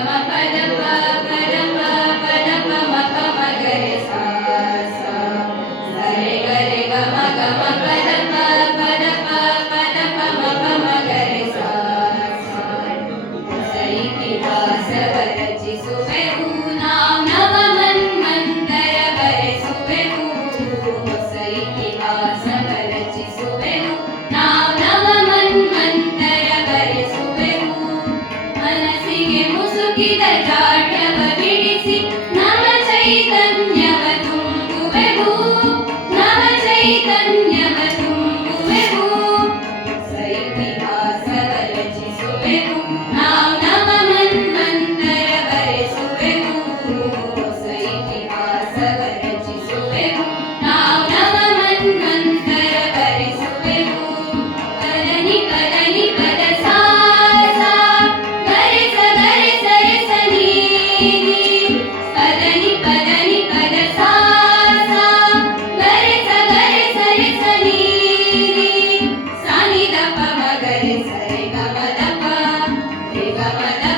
I'm Mama Padma. that died. Agora,